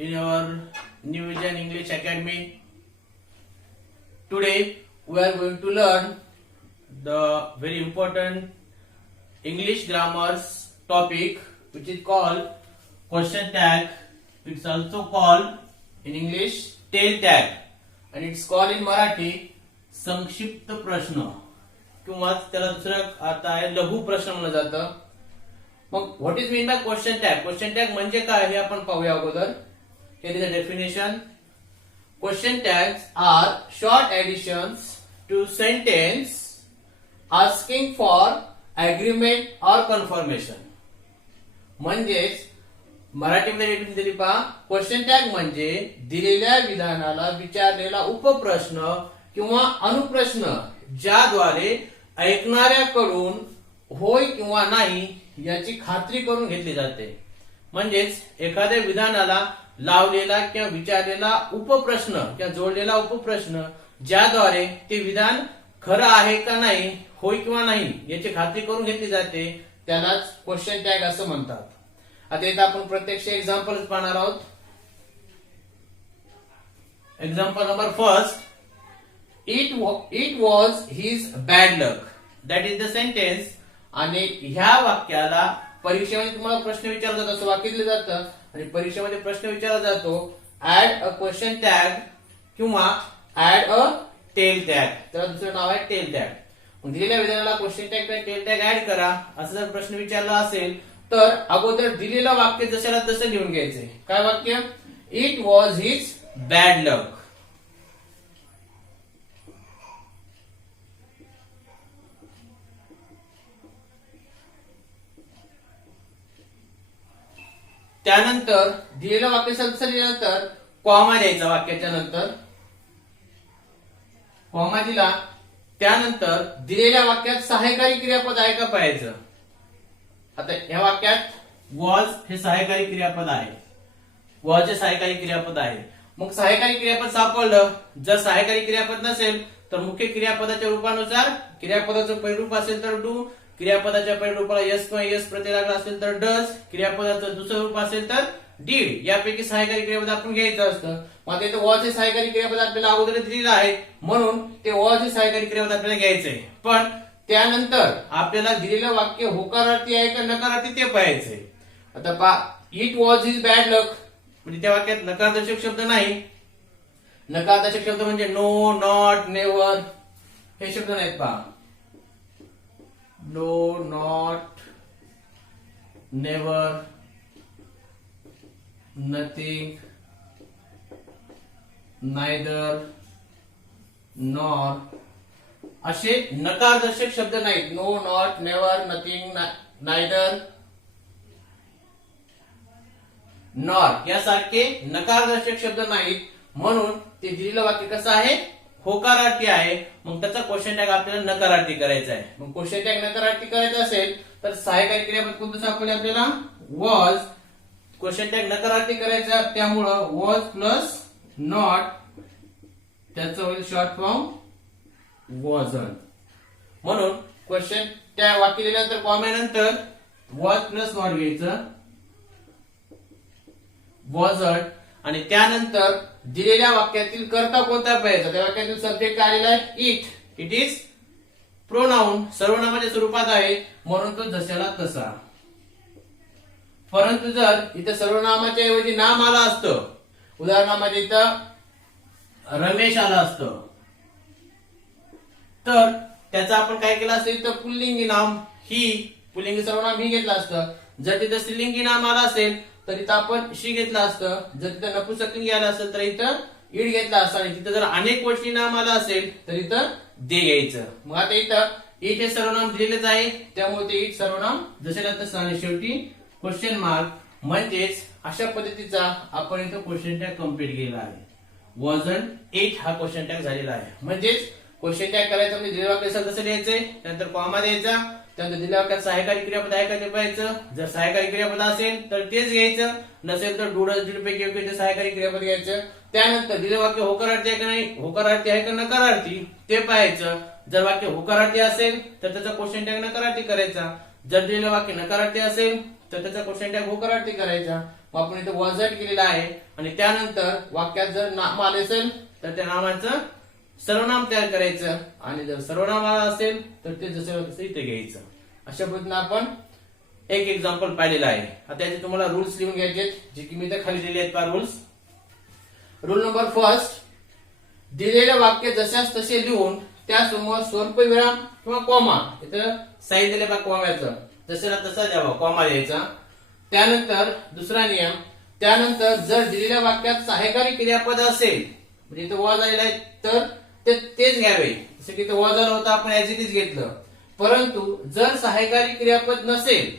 in our New Vision English Academy. Today we are going to learn the very important English grammars topic which is called question tag. It's also called in English tail tag and it's called in Marathi संक्षिप्त प्रश्न किंवा त्याला दुसरा अर्थ आहे लघु प्रश्न म्हणलं जातं. मग what is mean by question tag. Question tag म्हणजे काय हे आपण पाहूया अगोदर. Here is a definition. Question tags are short additions to sentence asking for agreement or confirmation. म्हणजेच मराठीमध्ये definition दिली पहा. क्वेश्चन टॅग म्हणजे दिलेल्या विधानाला विचारलेला उपप्रश्न किंवा अनुप्रश्न ज्याद्वारे ऐकणाऱ्याकडून होय किंवा नाही याची खात्री करून घेतली जाते. म्हणजेच एखाद्या विधानाला लावलेला किंवा विचारलेला उपप्रश्न किंवा जोडलेला उपप्रश्न ज्याद्वारे ते विधान खरं आहे का नाही, होय किंवा नाही याची खात्री करून घेतली जाते त्यालाच क्वेश्चन टॅग असं म्हणतात. आता इथं आपण प्रत्यक्ष एक्झाम्पल पाहणार आहोत. Example number first. It was his bad luck. That is the sentence. आणि ह्या वाक्याला परीक्षेमध्ये तुम्हाला प्रश्न विचारला जातो, असं वाक्य दिलं जातं आणि परीक्षेमध्ये प्रश्न विचारला जातो ऍड अ क्वेश्चन टॅग किंवा ऍड अ टेल टॅग. त्याला दुसरं नाव आहे टेल टॅग. मग दिलेल्या विधानाला क्वेश्चन टॅग किंवा टेल टॅग ऍड करा असं जर प्रश्न विचारला असेल तर अगोदर दिलेलं वाक्य जशाला तसं लिहून घ्यायचंय. काय वाक्य? इट वॉज हिज बॅड लक. त्यानंतर दिलेलं वाक्य लिहिल्यानंतर कॉमा द्यायचा. वाक्याच्या नंतर कॉमा दिला. त्यानंतर दिलेल्या वाक्यात सहाय्यकारी क्रियापद आहे का पाहायचं. आता या वाक्यात वॉज हे सहाय्यकारी क्रियापद आहे. वॉज हे सहाय्यकारी क्रियापद आहे. मग सहाय्यकारी क्रियापद सापडलं. जर सहाय्यकारी क्रियापद नसेल तर मुख्य क्रियापदाच्या रूपानुसार क्रियापदाचं परिरूप असेल तर डू, क्रियापदाच्या परिरूपाला यस किंवा यस प्रत्यय लागला असेल तर डस, क्रियापदाचं दुसरं रूप असेल तर डीड. यापैकी सहाय्यकारी क्रियापद आपण घ्यायचं असतं. मग इथे वॉज हे सहाय्यकारी क्रियापद आपल्याला अगोदर दिलेलं आहे म्हणून ते वॉज हे सहाय्यकारी क्रियापद आपल्याला घ्यायचंय. पण त्यानंतर आपल्याला दिलेलं वाक्य होकारार्थी आहे का नकारार्थी ते पाहायचंय. आता पहा, इट वॉज हिज बॅड लक म्हणजे त्या वाक्यात नकारदर्शक शब्द नाही. नकारदर्शक शब्द म्हणजे नो, नॉट, नेव्हर हे शब्द नाहीत. पहा, no, not, never, nothing, neither, nor असे नकारदर्शक शब्द नाहीत. No, not, never, nothing, neither, nor यासारखे नकारदर्शक शब्द नाहीत म्हणून ते दिलेलं वाक्य कसं आहे? होकारार्थी आहे. मग त्याचा क्वेश्चन टॅग आपल्याला नकारार्थी करायचा आहे. मग क्वेश्चन टॅग नकारार्थी करायचा असेल तर सहाय्यकारी क्रियापद कोणतं सापडलं आपल्याला? वॉज. क्वेश्चन टॅग नकारार्थी करायचा त्यामुळं वॉज प्लस नॉट त्याचं होईल शॉर्ट फॉर्म वॉजंट. म्हणून क्वेश्चन टॅग वाक्य दिल्यानंतर कॉम्यानंतर वॉज प्लस नॉट घ्यायचं वॉजंट आणि त्यानंतर दिलेल्या वाक्यातील कर्ता कोणता पाहिजे. त्या वाक्यातील सब्जेक्ट आलेला आहे इट. इट इज प्रोनाउन सर्वनामाच्या स्वरूपात आहे म्हणून तो जशाला तसा. परंतु जर इथं सर्वनामाच्या ऐवजी नाम आलं असतं, उदाहरणामध्ये इथं रमेश आलं असतं तर त्याचं आपण काय केलं असतं, इथं पुल्लिंगी नाम ही पुल्लिंगी सर्वनाम ही घेतलं असतं. जर तिथं स्त्रीलिंगी नाम आलं असेल तर इथं आपण शी घेतलं असतं. जर तिथं नपुंसकलिंगी आलं असेल तर इथं इड घेतला असतं आणि तिथं जर अनेक गोष्टी नाम आलं असेल तर इथं दे घ्यायचं. मग आता इथं इट हे सर्वनाम दिलेलंच आहे त्यामुळे ते इट सर्वनाम जशाला तसं आणि शेवटी क्वेश्चन मार्क. म्हणजेच अशा पद्धतीचा आपण इथं क्वेश्चन टॅग कम्प्लीट केला आहे. वॉजंट इट हा क्वेश्चन टॅग झालेला आहे. म्हणजेच क्वेश्चन टॅग करायचं म्हणजे दिलेलं वाक्य कसं लिहायचंय, त्यानंतर कॉमा द्यायचा, त्यानंतर दिलेल्या वाक्यात सहाय्यकारी क्रियापद आहे का ते पाहायचं. जर सहाय्यकारी क्रियापद असेल तर तेच घ्यायचं, नसेल तर डूडस डीड पैकी योग्य ते सहाय्यकारी क्रियापद घ्यायचं. त्यानंतर दिलेलं वाक्य होकारार्थी आहे का नाही, होकारार्थी आहे का नकारार्थी ते पाहायचं. जर वाक्य होकारार्थी असेल तर त्याचा क्वेश्चन टॅग नकारार्थी करायचा. जर दिलेलं वाक्य नकारार्थी असेल तर त्याचा क्वेश्चन टॅग होकारार्थी करायचा. मग आपण इथे वॉजंट केलेला आहे आणि त्यानंतर वाक्यात जर नाम आले असेल तर त्या नामाचं सर्वनाम तयार करायचं आणि जर सर्वनाम आलं असेल तर ते जसं तसं इथे घ्यायचं. अशा पद्धतीने आपण एक एक्झाम्पल पाहिलेलं आहे. आता याचे तुम्हाला रूल्स लिहून घ्यायचे जे की मी इथे खाली दिले आहेत. रूल्स. रूल नंबर फर्स्ट, दिलेले वाक्य जशास तसे लिहून त्यासमोर स्वल्पविराम किंवा कॉमा, इथं साईड दिले बा कॉमाचं, जसं तसा द्यावा कॉमा द्यायचा. त्यानंतर दुसरा नियम, त्यानंतर जर दिलेल्या वाक्यात सहाय्यकारी क्रियापद असेल म्हणजे इथं वॉज आलेला आहे तर तेच घ्यावे. जसं की इथं वॉज आलं होतं आपण ऍज इट इज घेतलं. परंतु जर सहाय्यकारी क्रियापद नसेल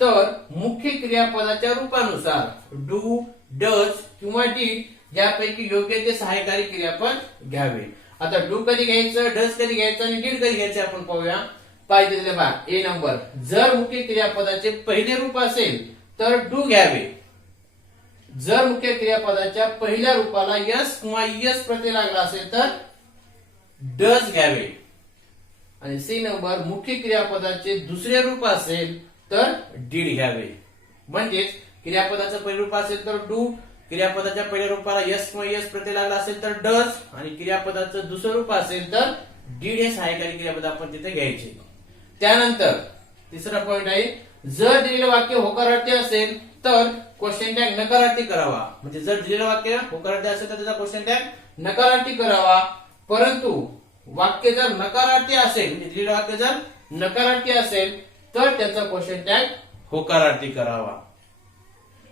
तर मुख्य क्रियापदाच्या रूपानुसार डू, डज किंवा डीड यापैकी योग्य ते सहाय्यकारी क्रियापद घ्यावे. आता डू कधी घ्यायचं, डज कधी घ्यायचं आणि डीड कधी घ्यायचं आपण पाहूया. पाहिजे बा ए नंबर, जर मुख्य क्रियापदाचे पहिले रूप असेल तर डू घ्यावे. जर मुख्य क्रियापदाच्या पहिल्या रूपाला यस किंवा यस प्रत्यय लागला असेल तर डज घ्यावे. आणि सी नंबर, मुख्य क्रियापदाचे दुसरे रूप असेल तर डीड घ्यावे. म्हणजेच क्रियापदाचं पहिलं रूप असेल तर डू, क्रियापदाच्या पहिल्या रूपाला यस किंवा यस प्रत्यय लागला असेल तर डज आणि क्रियापदाचं दुसरं रूप असेल तर डीड हे सहाय्यकारी क्रियापद आपण तिथे घ्यायचे. त्यानंतर तिसरा पॉइंट आहे, जर दिलेलं वाक्य होकारार्थी असेल तर क्वेश्चन टॅग नकारार्थी करावा. म्हणजे जर दिलेलं वाक्य होकारार्थी असेल तर त्याचा क्वेश्चन टॅग नकारार्थी करावा. परंतु वाक्य जर नकारार्थी असेल म्हणजे दिलेलं वाक्य जर नकारार्थी असेल तर त्याचा क्वेश्चन टॅग होकारार्थी करावा.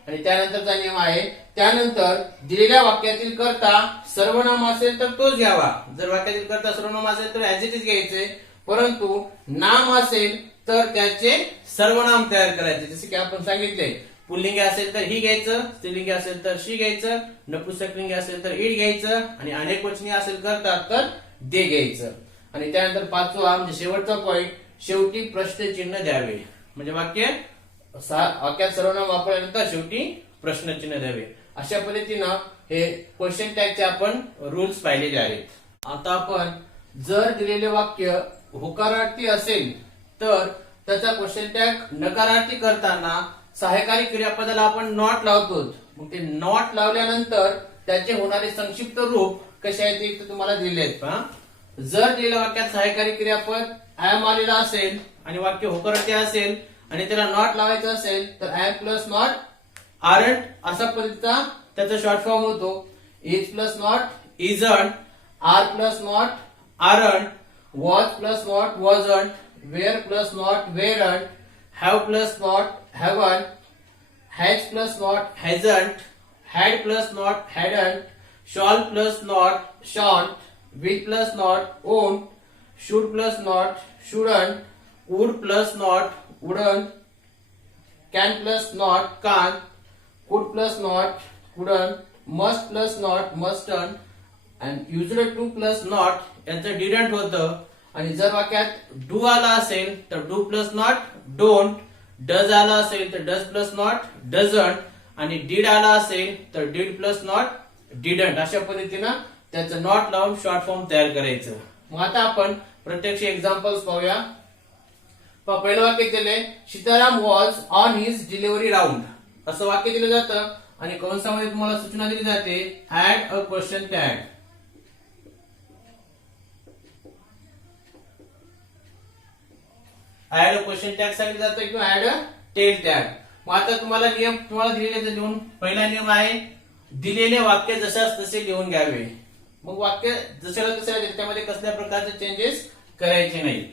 आणि त्यानंतरचा नियम आहे, त्यानंतर दिलेल्या वाक्यातील कर्ता सर्वनाम असेल तर तोच घ्यावा. जर वाक्यातील कर्ता सर्वनाम असेल तर ऍज इट इज घ्यायचे. परंतु नाम असेल तर त्याचे सर्वनाम तयार करायचे. जसे की आपण सांगितले, पुल्लिंगी असेल तर ही घ्यायचं, स्त्रीलिंगी असेल तर शी घ्यायचं, नपुंसकलिंगी असेल तर इट घ्यायचं आणि अनेकवचनी असेल करता तर दे घ्यायचं. आणि त्यानंतर पाचवा म्हणजे शेवटचा पॉइंट, शेवटी प्रश्नचिन्ह द्यावे. म्हणजे वाक्यात सर्वनाम वापरल्यानंतर शेवटी प्रश्नचिन्ह द्यावे. अशा पद्धतीनं हे क्वेश्चन टॅगचे आपण रूल्स पाहिलेले आहेत. आता आपण जर दिलेले वाक्य होकारार्थी असेल तर त्याचा क्वेश्चन टॅग नकारार्थी करताना सहाय्यकारी क्रियापदाला आपण नॉट लावतो. मग ते नॉट लावल्यानंतर त्याचे होणारे संक्षिप्त रूप कसे आहेत ते तुम्हाला दिले आहेत. जर दिलेल्या वाक्यात सहाय्यकारी क्रियापद आय एम आलेला असेल आणि वाक्य होकारार्थी असेल आणि त्याला नॉट लावायचं असेल तर I am plus not aren't असा पद्धतीचा त्याचा शॉर्ट फॉर्म होतो. Is plus not isn't, are plus not aren't, was plus not wasn't, were plus not weren't, have plus not haven't, has plus not hasn't, had plus not hadn't, shall plus not shan't, will plus not won't, should plus not shouldn't, would plus not wouldn't, can plus not can't, could plus not couldn't, must plus not mustn't आणि used two plus not यांचं didn't होतं. आणि जर वाक्यात do आला असेल तर do plus not don't, does आला असेल तर डज प्लस नॉट डझंट आणि डीड आला असेल तर डीड प्लस नॉट डिडंट. अशा पद्धतीनं त्याचं नॉट लावून शॉर्ट फॉर्म तयार करायचं. मग आता आपण प्रत्यक्ष एक्झाम्पल्स पाहूया. पहिलं वाक्य दिले, Sitaram was on his delivery round असं वाक्य दिलं जातं आणि कंसामध्ये तुम्हाला सूचना दिली जाते, add a question tag. Add a question tag सांगितलं जातं किंवा ऍड अ टेल टॅग. मग आता तुम्हाला नियम तुम्हाला दिलेले लिहून, पहिला नियम आहे दिलेले वाक्य जशास तसे लिहून घ्यावे. मग वाक्य जशाला तसे त्यामध्ये कसल्या प्रकारचे चेंजेस करायचे नाही.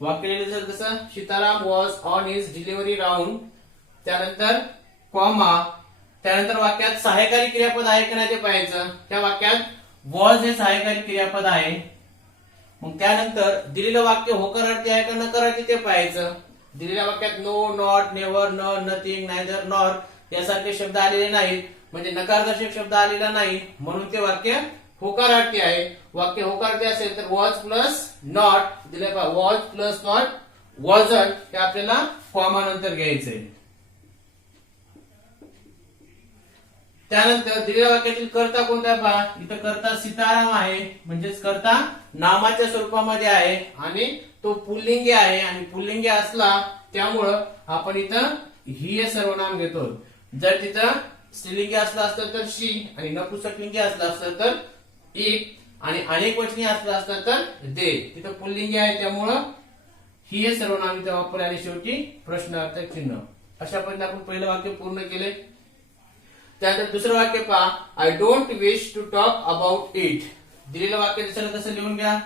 वाक्य लिहिलं कसं, Sitaram was on his delivery round, त्यानंतर कॉमा, त्यानंतर वाक्यात सहाय्यकारी क्रियापद आहे की नाही ते पाहायचं. त्या वाक्यात वॉज हे सहाय्यकारी क्रियापद आहे. मग त्यानंतर दिलेलं वाक्य होकारार्थी आहे का नकारार्थी ते पाहायचं. दिलेल्या वाक्यात no, not, never, none, nothing, neither, nor यासारखे शब्द आलेले नाहीत म्हणजे नकारदर्शक शब्द आलेला नाही म्हणून ते वाक्य होकारार्थी आहे. वाक्य होकारार्थी असेल तर वॉज प्लस नॉट दिले पहा, वॉज प्लस नॉट वॉजंट हे आपल्याला कॉमा नंतर घ्यायचंय. त्यानंतर दिलेल्या वाक्यातील कर्ता कोणता आहे पहा, इथं कर्ता सीताराम आहे, म्हणजेच कर्ता नामाच्या स्वरूपामध्ये आहे आणि तो पुल्लिंगी आहे आणि पुल्लिंगी असला त्यामुळं आपण इथं ही हे सर्वनाम घेतो. जर तिथं स्त्रीलिंगी असलं असतं तर शी आणि नपुंसकलिंगी असलं असतं तर इट आणि अनेक वचनी असलं असतं तर दे. तिथं पुल्लिंगी आहे त्यामुळं ही हे सर्वनाम इथं वापरले आणि शेवटी प्रश्नार्थक चिन्ह. अशा पद्धतीने आपण पहिलं वाक्य पूर्ण केले. त्यानंतर दुसरं वाक्य पहा, I don't wish to talk about it. दिलेलं वाक्य दिसायला तसं लिहून घ्या.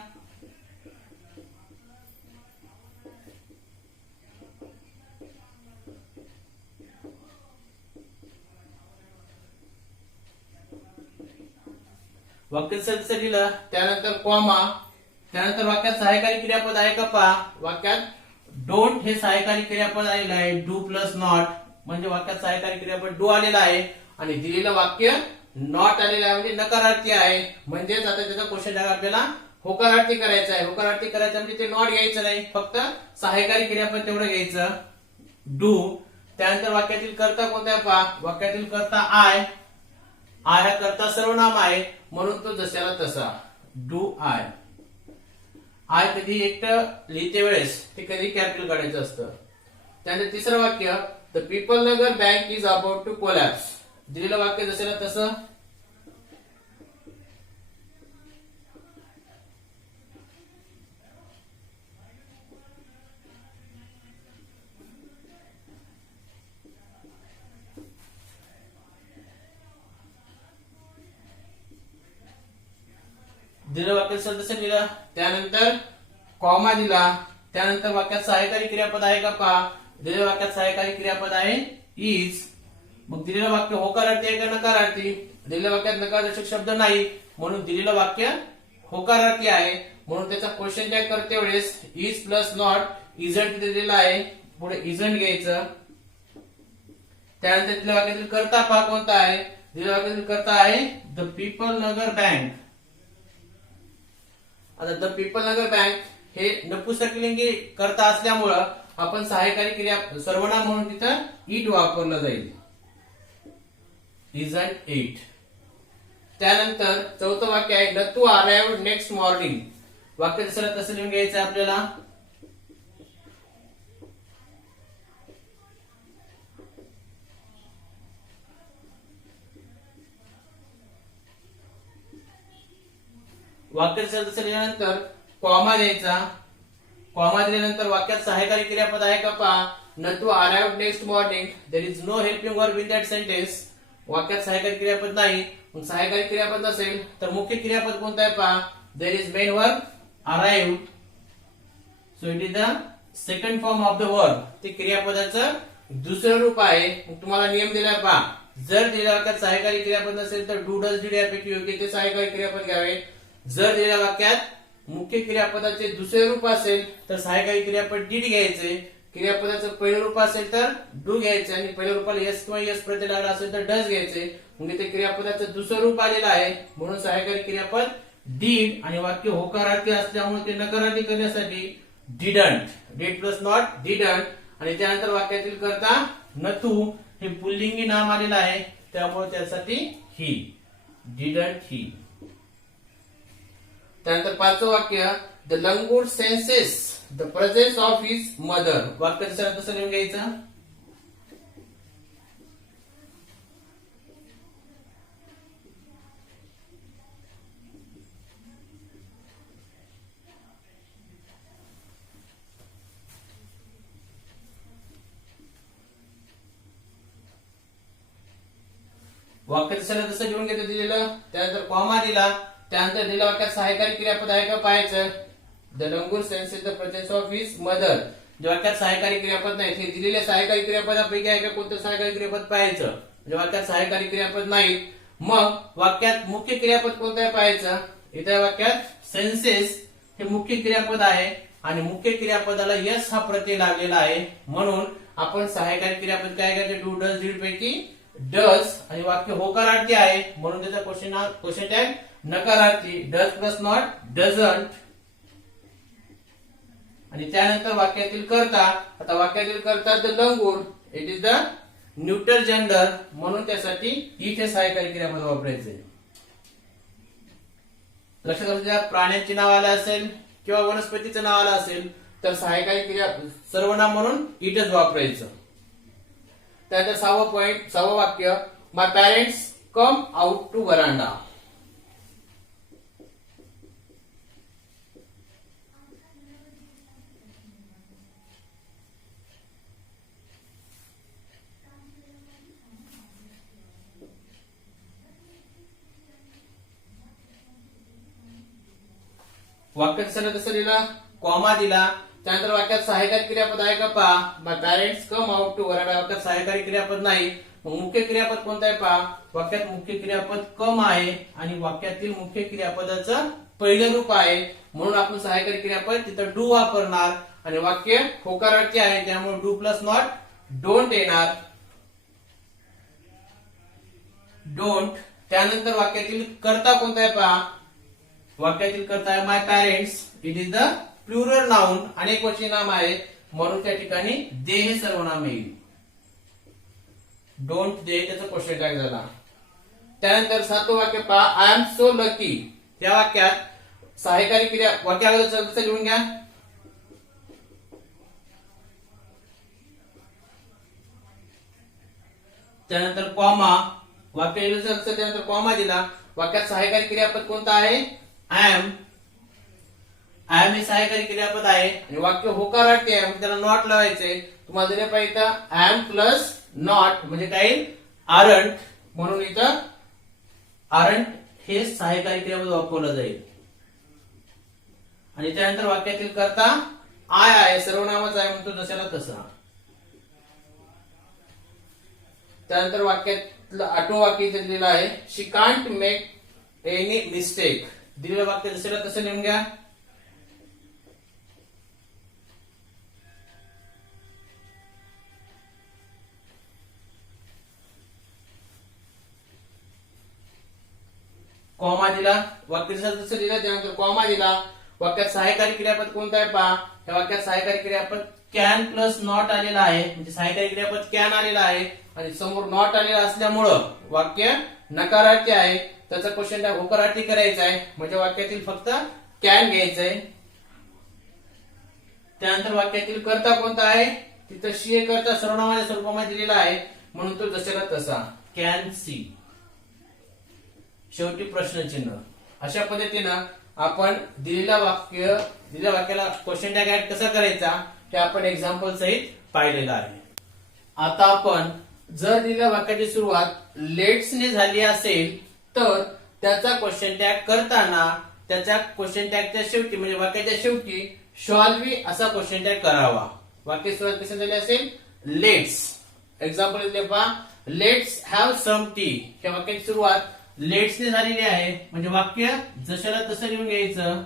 वाक्य तसं लिहिलं. त्यानंतर कॉमा. त्यानंतर वाक्यात सहाय्यकारी क्रियापद आहे का पहा. वाक्यात डोंट हे सहाय्यकारी क्रियापद आलेलं आहे, डू प्लस नॉट, म्हणजे वाक्यात सहाय्यकारी क्रियापद डू आलेला आहे आणि दिलेलं वाक्य नॉट आलेलं आहे, म्हणजे नकारार्थी आहे. म्हणजेच आता त्याचा क्वेश्चन टॅग आपल्याला होकारार्थी करायचा आहे. होकारार्थी करायचं म्हणजे ते नॉट घ्यायचं नाही, फक्त सहाय्यकारी क्रियापद तेवढं घ्यायचं, डू. त्यानंतर वाक्यातील कर्ता कोणता आहे पहा. वाक्यातील कर्ता आय. आय हा कर्ता सर्वनाम आहे म्हणून तो जशाला तसा, डू आय. आय कधी एकटं लिहिते वेळेस ते कधी कॅपिटल काढायचं असतं. त्यानंतर तिसरं वाक्य, the people Nagar bank is about to collapse. दिलेलं वाक्य जसं तसं. दिलेलं वाक्य तसं लिहिलं. त्यानंतर कॉमा दिला. त्यानंतर वाक्यात सहाय्यकारी क्रियापद आहे का पहा. दिलेल्या वाक्यात सहाय्यकारी क्रियापद आहे इज. मग दिलेलं वाक्य होकारार्थी आहे का नकारार्थी. दिलेल्या वाक्यात नकारदर्शक शब्द नाही म्हणून दिलेलं वाक्य होकारार्थी आहे, म्हणून त्याचा क्वेश्चन टॅग करते वेळेस इज प्लस नॉट इजंट दिलेला आहे, पुढे इजंट घ्यायचं. त्यानंतर दिलेल्या वाक्यातील कर्ता पहा कोणता आहे. दिलेल्या वाक्यातील कर्ता आहे द पीपल नगर बँक. आता द पीपल नगर बँक हे नपुंसकलिंगी कर्ता असल्यामुळं आपण सहाय्यकारी क्रिया सर्वनाम म्हणून तिथं इट वापरलं जाईल, इजंट इट. त्यानंतर चौथं वाक्य आहे, नथू अराइव्ड नेक्स्ट मॉर्निंग. वाक्य तसं लिहून घ्यायचं आपल्याला. वाक्य तसं लिहिल्यानंतर कॉमा द्यायचा. कॉमा दिल्यानंतर वाक्यात सहाय्यकारी क्रियापद आहे का पहा. Nathu arrived next morning. There is no helping verb in that sentence. वाक्यात सहाय्यकारी क्रियापद नाही. मग सहाय्यकारी क्रियापद नसेल तर मुख्य क्रियापद कोणतं आहे पहा. There is main verb arrived. So it is the second form of the verb. ते क्रियापदाचं दुसरं रूप आहे. मग तुम्हाला नियम दिलाय पहा. जर दिलेल्या वाक्यात सहाय्यकारी क्रियापद नसेल तर डू डज डिड यापैकी योग्य ते सहाय्यकारी क्रियापद घ्यावे. जर दिलेल्या वाक्यात मुख्य क्रियापदाचे दुसरे रूप असेल तर सहाय्यकारी क्रियापद डिड घ्यायचे. क्रियापदाचं पहिलं रूप असेल तर डू घ्यायचे आणि पहिल्या रूपाला यस किंवा यस प्रत्यय लागला असेल तर डज घ्यायचे. म्हणजे ते क्रियापदाचं दुसरं रूप आलेलं आहे म्हणून सहाय्यकारी क्रियापद डीड. आणि वाक्य होकारार्थी असल्यामुळे ते नकारार्थी करण्यासाठी didn't, did plus not didn't. आणि त्यानंतर वाक्यातील कर्ता नथू हे पुल्लिंगी नाम आलेलं आहे त्यामुळे त्यासाठी ही, डिडंट ही. त्यानंतर पाचवं वाक्य, the langur census the presence of his mother. वाक्य तसं लिहून घ्यायचं. वाक्य तसं लिहून घेतो दिलेलं. त्यानंतर कॉमा दिला. त्यानंतर दिलेल्या वाक्यात सहाय्यकारी क्रियापद आहे का पाहायचं. The langur census the presence of his mother. जे वाक्यात सहाय्यकारी क्रियापद नाही हे दिलेल्या सहाय्यकारी क्रियापदापैकी आहे का कोणतं सहाय्यकारी क्रियापद पाहायचं. म्हणजे वाक्यात सहाय्यकारी क्रियापद नाही. मग वाक्यात मुख्य क्रियापद कोणतं आहे पाहायचं. इथे वाक्यात सेन्सेस हे मुख्य क्रियापद आहे आणि मुख्य क्रियापदाला यस हा प्रत्यय लागलेला आहे म्हणून आपण सहाय्यकारी क्रियापद काय करायचे, डू डज डीड पैकी डज. आणि वाक्य होकारार्थी आहे म्हणून त्याचा क्वेश्चन टॅग नकारार्थी, डज प्लस नॉट डझंट. आणि त्यानंतर वाक्यातील कर्ता. आता वाक्यातील कर्ता the langur, it is the neutral gender, म्हणून त्यासाठी इथे सहाय्यकारी क्रियापद वापरायचे. लक्षात असू द्या, प्राण्यांची नाव आलं असेल किंवा वनस्पतीचं नाव आलं असेल तर सहाय्यकारी क्रिया सर्वनाम म्हणून इटच वापरायचं. त्यानंतर 6वं पॉइंट, 6वं वाक्य, माय पॅरेंट्स कम आउट टू वरांडा. वाक्य तसं लिहिलं, कॉमा दिला, त्यानंतर वाक्यात सहाय्यकारी क्रियापद आहे का पहा. माय पॅरेंट्स कम आउट टू वरांडा, वाक्यात सहाय्यकारी क्रियापद नाही. मग मुख्य क्रियापद कोणतं आहे पहा. वाक्यात मुख्य क्रियापद कम आहे आणि वाक्यातील मुख्य क्रियापदाचं पहिलं रूप आहे, म्हणून आपण सहाय्यकारी क्रियापद तिथं डू वापरणार. आणि वाक्य होकारार्थी आहे त्यामुळे डू प्लस नॉट डोंट येणार. डोंट. त्यानंतर वाक्यातील कर्ता कोणता आहे पहा. वाक्यातील कर्ता आहे my parents. It is the plural noun, अनेक वचनी नाम आहे, म्हणून त्या ठिकाणी दे हे सर्वनाम येईल. डोंट दे त्याचा क्वेश्चन टॅग झाला. त्यानंतर 7वं वाक्य पहा, आय एम सो लकी. त्या वाक्यात सहाय्यकारी क्रिया, वाक्य अगोदर लिहून घ्या. त्यानंतर कॉमा, वाक्य त्यानंतर कॉमा दिला. वाक्यात सहाय्यकारी क्रियापद कोणता आहे. I am. आय एम हे सहाय्यकारी क्रियापद आहे आणि वाक्य होकारार्थी आहे, म्हणजे त्याला नॉट लावायचंय. तुम्हाला जरी पाहिजे आय एम प्लस नॉट म्हणजे काय, आरंट, म्हणून इथं आरंट हे सहाय्यकारी क्रियापद वापरलं जाईल. आणि त्यानंतर वाक्यातील कर्ता आय आहे, सर्वनामच आहे, म्हणतो जशाला तसा. त्यानंतर वाक्यातलं 8वं वाक्य इथे दिलेलं आहे, शी कांट मेक एनी मिस्टेक. दिलेलं वाक्य जशाला तसं लिहून घ्या. कॉमा दिला, वाक्य जसं दिलं त्यानंतर कॉमा दिला. वाक्यात सहाय्यकारी क्रियापद कोणतं आहे पहा. त्या वाक्यात सहाय्यकारी क्रियापद कॅन प्लस नॉट आलेला आहे, म्हणजे सहाय्यकारी क्रियापद कॅन आलेला आहे आणि समोर नॉट आलेला असल्यामुळं वाक्य नकारार्थी आहे. त्याचा क्वेश्चन टॅग होकारार्थी करायचा आहे, म्हणजे वाक्यातील फक्त कॅन घ्यायचंय. त्यानंतर वाक्यातील कर्ता कोणता आहे. तिथं शी कर्ता सर्वनामाच्या स्वरूपामध्ये दिलेला आहे, म्हणून तो जशाला तसा कॅन सी. शेवटी प्रश्नचिन्ह. अशा पद्धतीनं आपण दिलेल्या वाक्याला क्वेश्चन टॅग ऍड कसा करायचा हे आपण एक्झाम्पल सहित पाहिलेलं आहे. आता आपण जर दिलेल्या वाक्याची सुरुवात लेट्स ने झाली असेल तर त्याचा क्वेश्चन टॅग करताना त्याच्या क्वेश्चन टॅगच्या शेवटी म्हणजे वाक्याच्या शेवटी शॉल बी असा क्वेश्चन टॅग करावा. वाक्य सुरुवात कशी झाली असेल, लेट्स. एक्झाम्पल इथे पहा, लेट्स हॅव सम टी. या वाक्याची सुरुवात लेट्स ने झालेली आहे, म्हणजे वाक्य जशाला तसं लिहून घ्यायचं.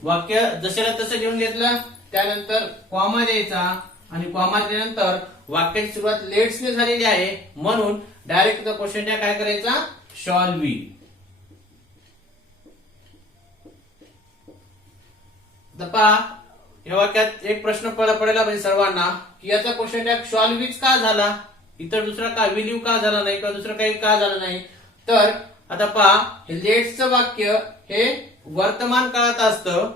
वाक्य जशाला तसं लिहून घेतलं, त्यानंतर कॉमा द्यायचा आणि कॉमा दिल्यानंतर वाक्याची सुरुवात लेट्स ने झालेली आहे, म्हणून डायरेक्ट क्वेश्चन टॅग काय करायचा, शॉल बी. पहा या वाक्यात एक प्रश्न पडलेला पाहिजे सर्वांना की याचा क्वेश्चन टॅग शॉल बीच का झाला, इतर दुसरा का विलीव का झाला नाही किंवा दुसरं काही का झालं नाही. तर आता पहा हे लेट्सचं वाक्य हे वर्तमान काळात असतं.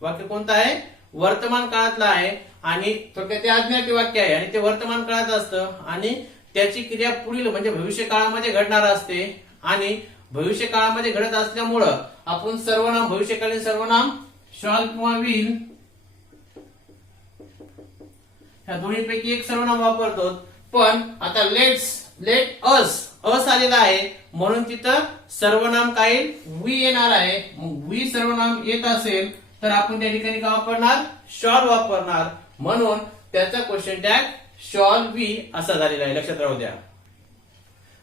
वाक्य कोणतं आहे, वर्तमान काळातलं आहे आणि थोडक्यात ते आज्ञार्थी वाक्य आहे आणि ते वर्तमान काळात असतं आणि त्याची क्रिया पुढील म्हणजे भविष्य काळामध्ये घडणार असते आणि भविष्य काळामध्ये घडत असल्यामुळं आपण सर्वनाम भविष्यकालीन सर्वनाम शॉल किंवा विल ह्या दोन्हीपैकी एक सर्वनाम वापरतो. पण आता लेट अस आलेला आहे म्हणून तिथं सर्वनाम काय वी येणार आहे. मग वी सर्वनाम येत असेल तर आपण त्या ठिकाणी काय वापरणार, शॉल वापरणार. म्हणून त्याचा क्वेश्चन टॅग शॉल वी असा झालेला आहे, लक्षात राहू द्या.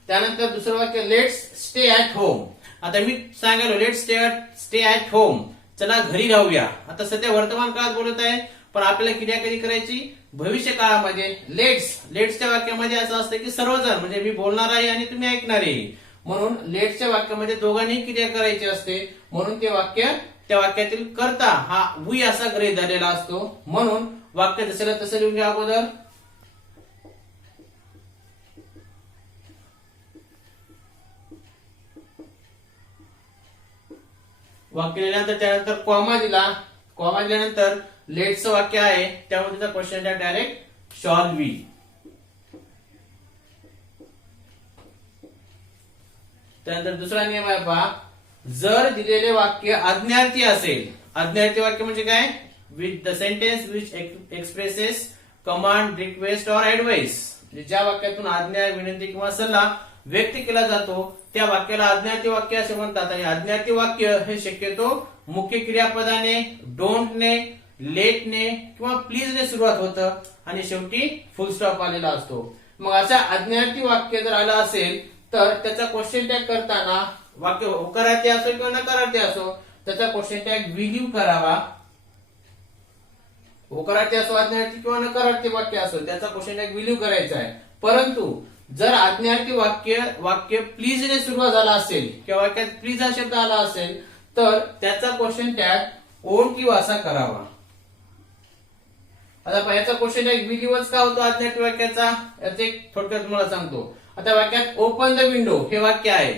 त्यानंतर दुसरं वाक्य लेट्स स्टे ऍट होम. आता मी सांगायलो लेट्स स्टे ऍट होम, चला घरी राहूया. आता सध्या वर्तमान काळात बोलत आहे पण आपल्याला क्रिया कधी करायची, भविष्य काळामध्ये. लेट्सच्या वाक्यामध्ये असं असतं की सर्वजण म्हणजे मी बोलणार आहे आणि तुम्ही ऐकणार आहे, म्हणून लेट्सच्या वाक्यामध्ये दोघांनी क्रिया करायची असते म्हणून ते वाक्य त्या वाक्यातील कर्ता हा वी असा गृहीत धरलेला असतो, म्हणून वाक्य जसं तसं लिहून घ्या अगोदर. वाक्य लिहिल्यानंतर त्यानंतर कॉमा दिला. कॉमा दिल्यानंतर लेटचं वाक्य आहे, त्यामुळे त्याचा question tag direct shall we. त्यानंतर दुसरा नियम आहे पहा, जर दिलेले वाक्य आज्ञार्थी असेल. आज्ञार्थी वाक्य म्हणजे काय? With the sentence which expresses command, request और ऍडवाइस. ज्या वाक्यातून आज्ञा, विनंती किंवा सल्ला व्यक्त केला जातो त्या वाक्याला आज्ञार्थी वाक्य असे म्हणतात. आणि आज्ञार्थी वाक्य हे शक्यतो मुख्य क्रियापदाने, डोंटने, लेटने किंवा प्लीजने सुरुवात होतं आणि शेवटी फुल स्टॉप आलेला असतो. मग अशा आज्ञार्थी वाक्य जर आलं असेल तर त्याचा क्वेश्चन टॅग करताना वाक्य होकारार्थी असो किंवा नकारार्थी असो त्याचा क्वेश्चन टॅग विल यू करावा. होकारार्थी असो, आज्ञार्थी किंवा नकारार्थी वाक्य असो त्याचा क्वेश्चन टॅग विल यू करायचा आहे. परंतु जर आज्ञार्थी वाक्य प्लीजने सुरुवात झाला असेल किंवा वाक्यात प्लीज हा शब्द आला असेल तर त्याचा क्वेश्चन टॅग ओंट यू असा करावा. आता याचा क्वेश्चन टॅग विल यूच का होतो आज्ञार्थी वाक्याचा, याचे एक थोडक्यात तुम्हाला सांगतो. आता वाक्यात ओपन द विंडो हे वाक्य आहे.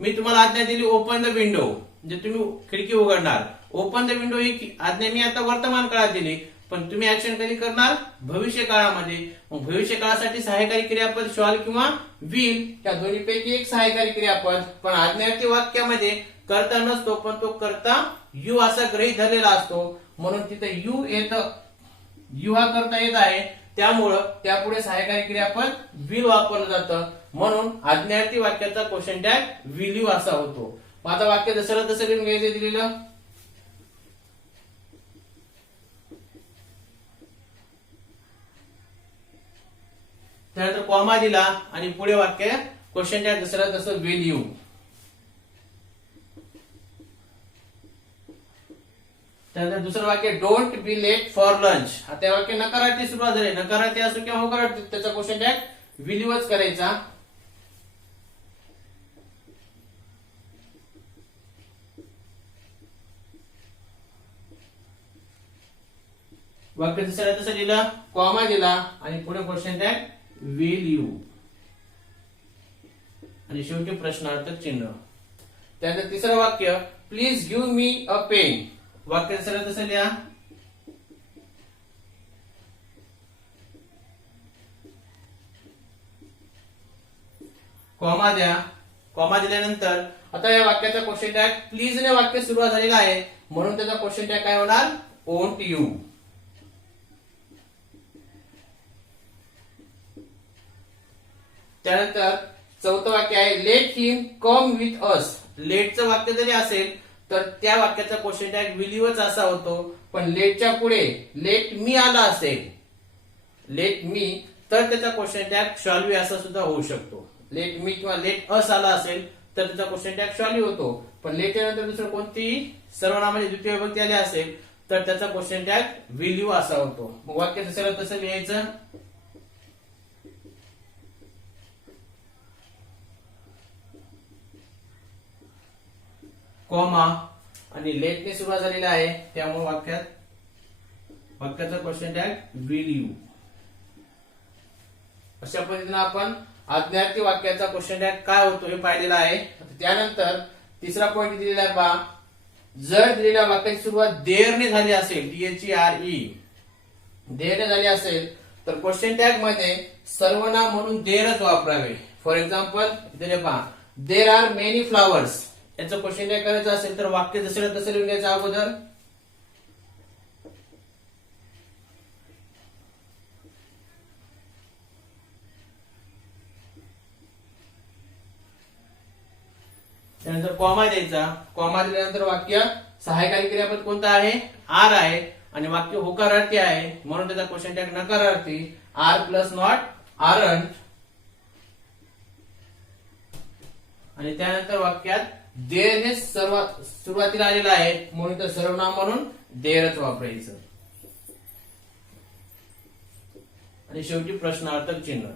मी तुम्हाला आज्ञा दिली ओपन द विंडो, म्हणजे तुम्ही खिडकी उघडणार. ओपन द विंडो ही आज्ञा मी आता वर्तमान काळात दिली, पण तुम्ही ऍक्शन कधी करणार? भविष्य काळामध्ये. मग भविष्य काळासाठी सहाय्यकारी क्रियापद शॉल किंवा विल या दोन्हीपैकी एक सहाय्यकारी क्रियापद. पण आज्ञार्थी वाक्यामध्ये कर्ता नसतो, पण तो कर्ता यू असा गृहीत धरलेला असतो, म्हणून तिथे यू येतं. यू हा कर्ता येत आहे, त्यामुळं त्यापुढे सहाय्यकारी क्रियापद विल वापरलं जातं, म्हणून आज्ञार्थी वाक्याचा क्वेश्चन टॅग विल यू असा होतो. मग आता वाक्य जसं तसं लिहून घ्यायचं दिलेलं. त्यानंतर कॉमा दिला आणि पुढे वाक्य क्वेश्चन टॅग जसं तसं विल यू. त्यानंतर दुसरं वाक्य don't be late for lunch. आता वाक्य नकारार्थी सुरुवात झाली, नकारार्थी असो किंवा होकारार्थी त्याचा क्वेश्चन टॅग विल यूच करायचा. वाक्य दुसऱ्या तसं लिहिलं, कॉमा दिला आणि पुढे क्वेश्चन टॅग विल यू आणि शेवटी प्रश्नार्थक चिन्ह. त्यानंतर तिसरं वाक्य please give me a pen. वाक्य दुसऱ्या तसं लिहा, कॉमा द्या. कॉमा दिल्यानंतर आता या वाक्याचा क्वेश्चन टॅग प्लीज ने वाक्य सुरुवात झालेला आहे, म्हणून त्याचा क्वेश्चन टॅग काय होणार? ओंट यू. त्यानंतर चौथं वाक्य आहे let him come with us. लेटचं वाक्य जरी असेल तर त्या वाक्याचा क्वेश्चन टॅग विल यूच असा होतो, पण लेटच्या पुढे लेट मी आला असेल, लेट मी, तर त्याचा क्वेश्चन टॅग शॉल वी असा सुद्धा होऊ शकतो. लेट मी किंवा लेट अस आला असेल तर त्याचा क्वेश्चन टॅग शॉल वी होतो, पण लेट नंतर दुसरं कोणतीही सर्वनामाची द्वितीय विभक्ती आली असेल तर त्याचा क्वेश्चन टॅग विल यू असा होतो. मग वाक्य तसं लिहायचं. कॉमा आणि लेटने सुरुवात झालेला आहे, त्यामुळे वाक्याचा क्वेश्चन टॅग विल यू. अशा पद्धतीने आपण आज्ञार्थी वाक्याचा क्वेश्चन टॅग काय होतो हे पाहिलेला आहे. त्यानंतर तिसरा पॉईंट दिलेला आहे पहा, जर दिलेल्या वाक्याची सुरुवात देरने झाली असेल, THERE देरने झाली असेल तर क्वेश्चन टॅग मध्ये सर्वनाम म्हणून देरच वापरावे. फॉर एक्झाम्पल इथे पहा, देर आर मेनी फ्लावर्स. याचं क्वेश्चन टॅग करायचं असेल तर वाक्य जसं तसं लिहून घ्यायचं अगोदर. त्यानंतर कॉमा द्यायचा. कॉमा दिल्यानंतर वाक्य सहाय्यकारी क्रियापद कोणतं आहे? आर आहे आणि वाक्य होकारार्थी आहे, म्हणून त्याचा क्वेश्चन टॅग नकारार्थी आर प्लस नॉट आरंट. आणि त्यानंतर वाक्यात देरने सुरुवातीला आलेला आहे, म्हणून तर सर्वनाम म्हणून देरच वापरायचं. आणि शेवटी प्रश्नार्थक चिन्ह.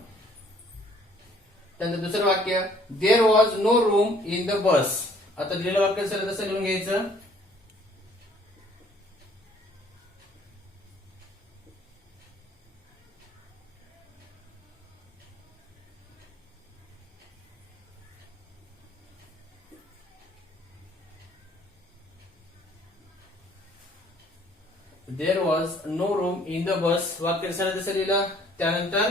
त्यानंतर दुसरं वाक्य there was no room in the bus. आता दिलेलं वाक्य सर तसं लिहून घ्यायचं. There was no room in the bus. वाक्य कसं लिहिलं, त्यानंतर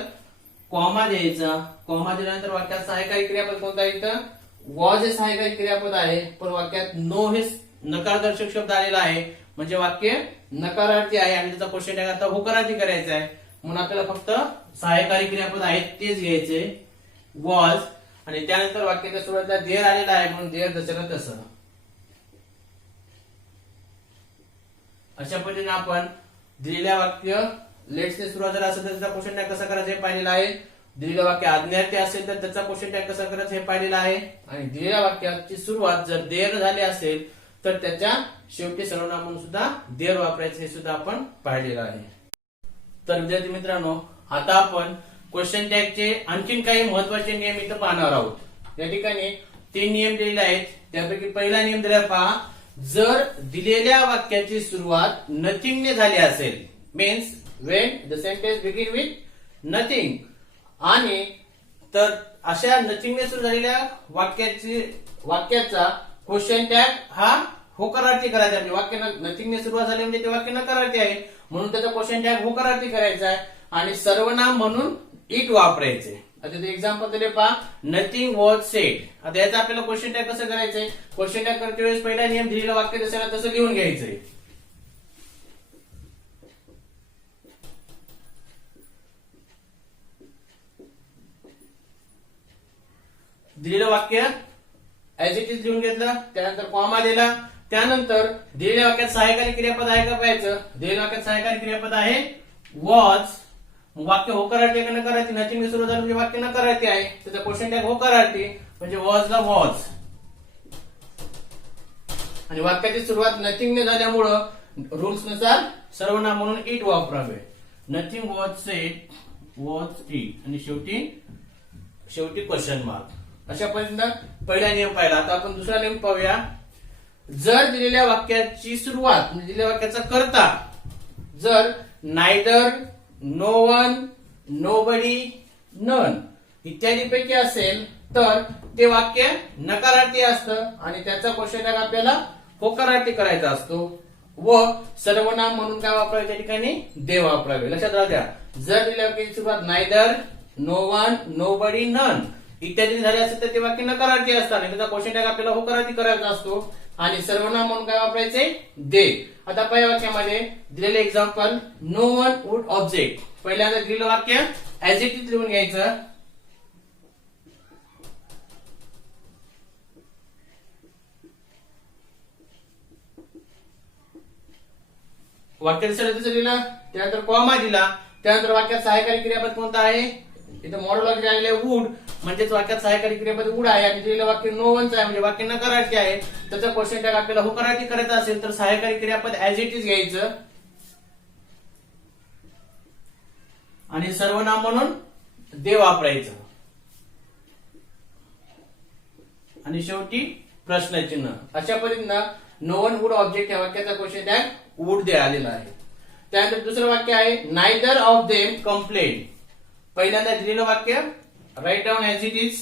कॉमा द्यायचा. कॉमा दिल्यानंतर वाक्यात सहाय्यकारी क्रियापद कोणता आहे, इथं वॉज हे सहाय्यकारी क्रियापद आहे, पण वाक्यात नो हे नकारदर्शक शब्द आलेला आहे, म्हणजे वाक्य नकारार्थी आहे आणि त्याचा क्वेश्चन टॅग आता होकारार्थी करायचा आहे. म्हणून आपल्याला फक्त सहाय्यकारी क्रियापद आहेत तेच घ्यायचे, वॉज, आणि त्यानंतर वाक्याच्या सुरुवातीला देर आलेला आहे म्हणून देर जसं तसं. अशा पद्धतीने आपण दिलेल्या वाक्य लेट्सने सुरुवात जर असेल तर त्याचा क्वेश्चन टॅग कसा करायचा हे पाहिलेलं आहे. दिलेलं वाक्य आज्ञार्थी असेल तर त्याचा क्वेश्चन टॅग कसा करायचा हे पाहिलेलं आहे. आणि दिलेल्या वाक्याची सुरुवात जर देर झाली असेल तर त्याच्या शेवटी सर्वनाम म्हणून सुद्धा देर वापरायचं हे सुद्धा आपण पाहिलेलं आहे. तर विद्यार्थी मित्रांनो, आता आपण क्वेश्चन टॅगचे आणखीन काही महत्वाचे नियम इथं पाहणार आहोत. या ठिकाणी 3 नियम दिलेले आहेत. त्यापैकी पहिला नियम दिला पहा, जर दिलेल्या वाक्याची सुरुवात नथिंगने झाली असेल, means Wien the sentence begin with nothing, आणि तर अशा नथिंगने सुरू झालेल्या वाक्याचा क्वेश्चन टॅग हा होकारार्थी करायचा. म्हणजे वाक्य नथिंगने सुरुवात झाली म्हणजे ते वाक्य नकारार्थी आहे, म्हणून त्याचा क्वेश्चन टॅग होकारार्थी करायचा आहे. आणि सर्वनाम म्हणून इट वापरायचे. आता ते एक्झाम्पल दिले पहा, नथिंग वॉज सेड. आता याचा आपल्याला क्वेश्चन टॅग कसं करायचंय, क्वेश्चन टॅग करते वेळेस पहिला नियम दिलेलं वाक्य जसं तसं लिहून घ्यायचंय. दिलेलं वाक्य ऍज इट इज लिहून घेतलं, त्यानंतर कॉमा दिला, त्यानंतर दिलेल्या वाक्यात सहाय्यकारी क्रियापद आहे का पाहायचं. दिलेल्या वाक्यात सहाय्यकारी क्रियापद आहे वॉज. वाक्य होकारार्थी का नकारार्थी, नथिंग सुरू झालं म्हणजे वाक्य नकारार्थी आहे, त्याचा क्वेश्चन टॅग होकारार्थी म्हणजे वॉजला वॉज. आणि वाक्याची सुरुवात नथिंगने झाल्यामुळं रूल्स नुसार सर्वनाम म्हणून इट वापरावे. Nothing was sed, was it, आणि शेवटी क्वेश्चन मार्क. अशा पद्धतीनं पहिला नियम पाहिला. आता आपण दुसरा नियम पाहूया. जर दिलेल्या वाक्याची सुरुवात म्हणजे दिलेल्या वाक्याचा कर्ता जर neither, no one, nobody, none इत्यादी पैकी असेल तर ते वाक्य नकारार्थी असतं आणि त्याचा क्वेश्चन टॅग आपल्याला होकारार्थी करायचा असतो. व सर्वनाम म्हणून काय वापरावे, त्या ठिकाणी दे वापरावे. लक्षात राहू द्या, जर दिलेल्या वाक्याची सुरुवात neither, no one, nobody, none इत्यादी झाले असेल तर ते वाक्य नकारार्थी असतात आणि त्याचा क्वेश्चन टॅग आपल्याला होकारार्थी करायचा असतो. आणि सर्वनाम म्हणून काय वापरायचे, दे. आता पहिल्या वाक्यामध्ये दिलेले example, no one would object. पहिल्यांदा दिलेलं वाक्य ऍज इट इज लिहून घ्यायचं. वाक्य तसं लिहिलं, त्यानंतर कॉमा दिला, त्यानंतर वाक्यात सहाय्यकारी क्रियापद कोणता आहे, इथं मॉडेल वाक्य आलेले वुड, म्हणजेच वाक्यात सहाय्यकारी क्रियापद वुड आहे आणि दिलेलं वाक्य नो वनचं आहे म्हणजे वाक्य नकारार्थी आहे. त्याचा क्वेश्चन टॅग आपल्याला होकारार्थी करायचा असेल तर सहाय्यकारी क्रियापद ऍज इट इज घ्यायचं आणि सर्वनाम म्हणून दे वापरायचं. आणि शेवटी प्रश्नचिन्ह. अशा पद्धतीनं नो वन वुड ऑब्जेक्ट या वाक्याचा क्वेश्चन टॅग वुड दे आलेला आहे. त्यानंतर दुसरं वाक्य आहे, नायदर ऑफ देम कंप्लेन. पहिल्यांदा दिलेलं वाक्य write down as it is.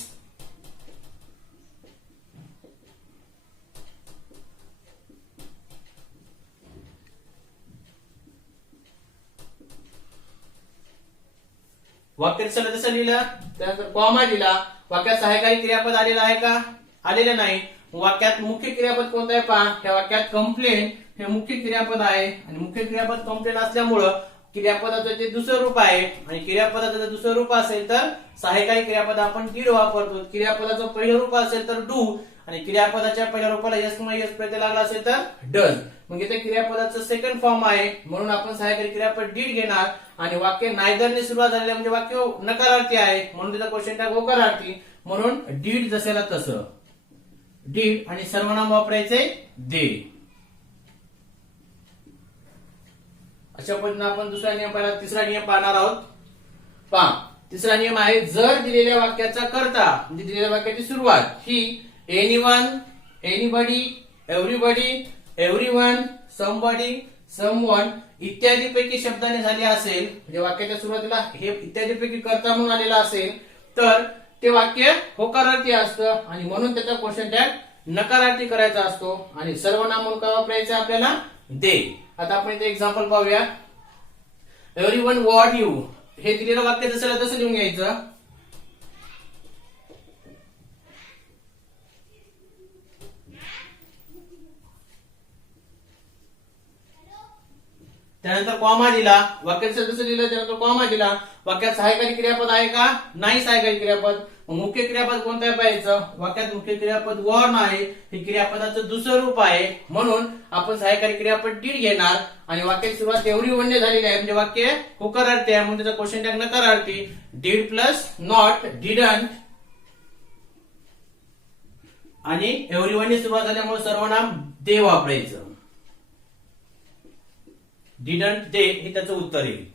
वाक्य तसं लिहिलं, त्यानंतर कॉमा दिला, वाक्यात सहाय्यकारी क्रियापद आलेलं आहे का, आलेलं नाही. वाक्यात मुख्य क्रियापद कोणतं आहे पहा, त्या वाक्यात कंप्लेन हे मुख्य क्रियापद आहे आणि मुख्य क्रियापद कंप्लेन असल्यामुळं क्रियापदाचं जे दुसरं रूप आहे आणि क्रियापदाचं जर दुसरं रूप असेल तर सहाय्यकारी क्रियापद आपण डीड वापरतो. क्रियापदाचं पहिलं रूप असेल तर डू आणि क्रियापदाच्या पहिल्या रूपाला यस किंवा यस प्रत्यय लागला असेल तर डज. मग इथे क्रियापदाचं सेकंड फॉर्म आहे म्हणून आपण सहाय्यकारी क्रियापद डीड घेणार आणि वाक्य नायदरने सुरुवात झालेलं म्हणजे वाक्य नकारार्थी आहे म्हणून त्याचा क्वेश्चन टॅग होकारार्थी, म्हणून डीड जसेला तसं डीड आणि सर्वनाम वापरायचे दे. अशा पद्धतीने आपण दुसरा नियम पाहिला. तिसरा नियम पाहणार आहोत. पहा, तिसरा नियम आहे, जर दिलेल्या वाक्याचा कर्ता म्हणजे दिलेल्या वाक्याची सुरुवात ही anyone, anybody, everybody, everyone, somebody, someone इत्यादी पैकी शब्दाने झाली असेल म्हणजे वाक्याच्या सुरुवातीला हे इत्यादी पैकी कर्ता म्हणून आलेला असेल तर ते वाक्य होकारार्थी असतं आणि म्हणून त्याचा क्वेश्चन टॅग नकारार्थी करायचा असतो आणि सर्वनाम म्हणून काय वापरायचं आपल्याला दे. आता आपण इथे एक्झाम्पल पाहूया. एव्हरीवन वॉट यू, हे दिलेलं वाक्य जसं तसं लिहून घ्यायचं. त्यानंतर कॉमा दिला, वाक्यात जसं लिहिलं त्यानंतर कॉमा दिला. वाक्यात सहाय्यकारी क्रियापद आहे का, नाही सहाय्यकारी क्रियापद. मुख्य क्रियापद कोणतं आहे पाहायचं. वाक्यात मुख्य क्रियापद वन आहे, हे क्रियापदाचं दुसरं रूप आहे, म्हणून आपण सहाय्यकारी क्रियापद डीड घेणार. आणि वाक्याची सुरुवात एव्हरीवन ने झालेली आहे, म्हणजे वाक्य होकारार्थी आहे, म्हणून त्याचा क्वेश्चन टॅग नकारार्थी. Did plus not, didn't. आणि एव्हरीवन ने सुरुवात झाल्यामुळे सर्वनाम दे वापरायचं. डिडंट दे हे त्याचं उत्तर येईल.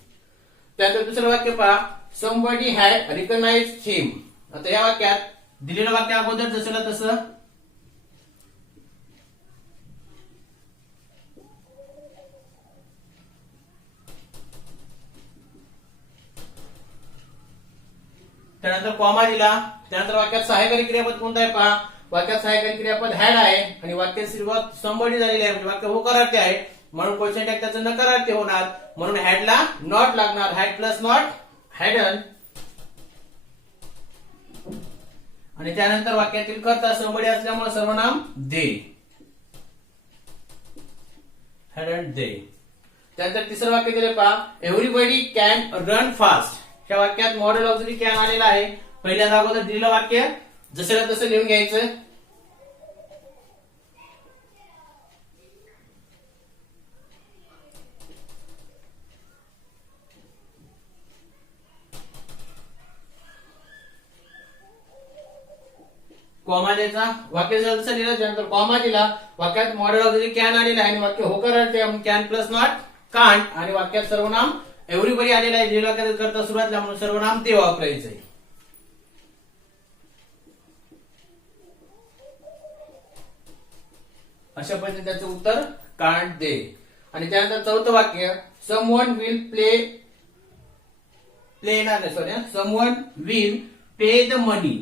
त्यानंतर दुसरं वाक्य पहा. समबडी हॅड रिकग्नाइज्ड हिम. आता या वाक्यात दिलेलं वाक्य अगोदर जसं तसं त्यानंतर कॉमा दिला. त्यानंतर वाक्यात सहाय्यकारी क्रियापद कोणतं आहे पहा. वाक्यात सहाय्यकारी क्रियापद हॅड आहे आणि वाक्याची सुरुवात समबडी झालेली आहे, म्हणजे वाक्य होकारार्थी आहे, म्हणून क्वेश्चन टॅग त्याचं नकारार्थी होणार. म्हणून हॅडला नॉट लागणार. Had plus not, hadn't. आणि त्यानंतर वाक्यातील कर्ता समबडी असल्यामुळे सर्वनाम दे. हॅडन दे. त्यानंतर तिसरं वाक्य दिले पहा. Everybody can run fast. ह्या वाक्यात मॉडेल ऑक्झिलरी कॅन आलेला आहे. पहिल्यांदा अगोदर दिलेलं वाक्य जसं तसं लिहून घ्यायचं. कॉमा द्यायचा. वाक्य जसं लिहिलं त्यानंतर कॉमा दिला. वाक्यात मॉडेल ऑक्झिलरी कॅन आलेला आहे आणि वाक्य होकारार्थी आहे, कॅन प्लस नॉट, कांट. आणि वाक्यात सर्वनाम एव्हरीबडी आलेला आहे, जे वाक्यात करता सुरुवातला, म्हणून सर्वनाम ते वापरायचं आहे. अशा पद्धतीने त्याचं उत्तर कांट दे. आणि त्यानंतर चौथं वाक्य. Someone will someone will pay the money.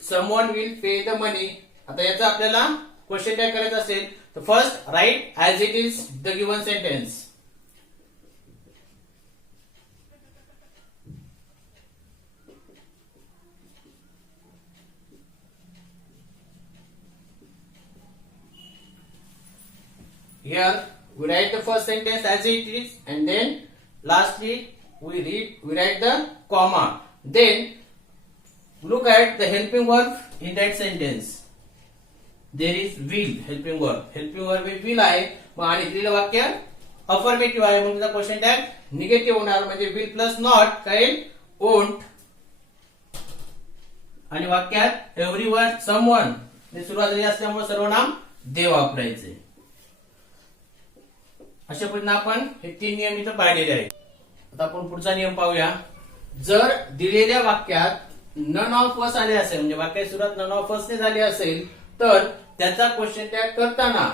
Someone will pay the money. आता याचा आपल्याला क्वेश्चन टॅग करायचा असेल तर first write as it is the given sentence. Here we write the first sentence as it is, and then lastly we write the comma. Then look at the helping verb in that sentence. There is will, helping verb. Helping verb will आहे, आणि दिलेलं वाक्य affirmative आहे, म्हणून त्याचा question tag negative होणार, म्हणजे will plus not काय येईल, won't. आणि वाक्यात एव्हरीवन, समवन ने सुरुवात झाली असल्यामुळे सर्वनाम दे वापरायचे. अशा पद्धतीने आपण हे 3 नियम इथं पाहिलेले आहेत. आता आपण पुढचा नियम पाहूया. जर दिलेल्या वाक्यात नन ऑफ अस आले असेल, म्हणजे वाक्याची सुरुवात नन ऑफ अस ने झाली असेल, तर त्याचा क्वेश्चन टॅग करताना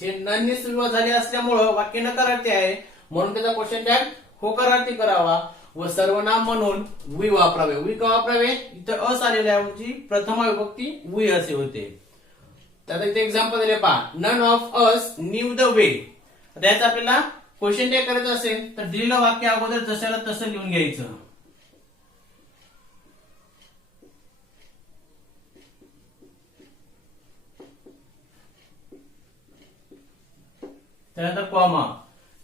जे नन ने सुरुवात झाली असल्यामुळं वाक्य नकारार्थी आहे, म्हणून त्याचा क्वेश्चन टॅग होकारार्थी करावा व सर्वनाम म्हणून वी वापरावे. वी का वापरावे, इथं अस आलेले आहे, प्रथमा विभक्ती वी असे होते. त्याचा इथे एक्झाम्पल दिले पहा. None of us knew the way. आता याचा आपल्याला क्वेश्चन टॅग करायचं असेल तर दिलेलं वाक्य अगोदर जशाला तसं लिहून घ्यायचं. त्यानंतर comma.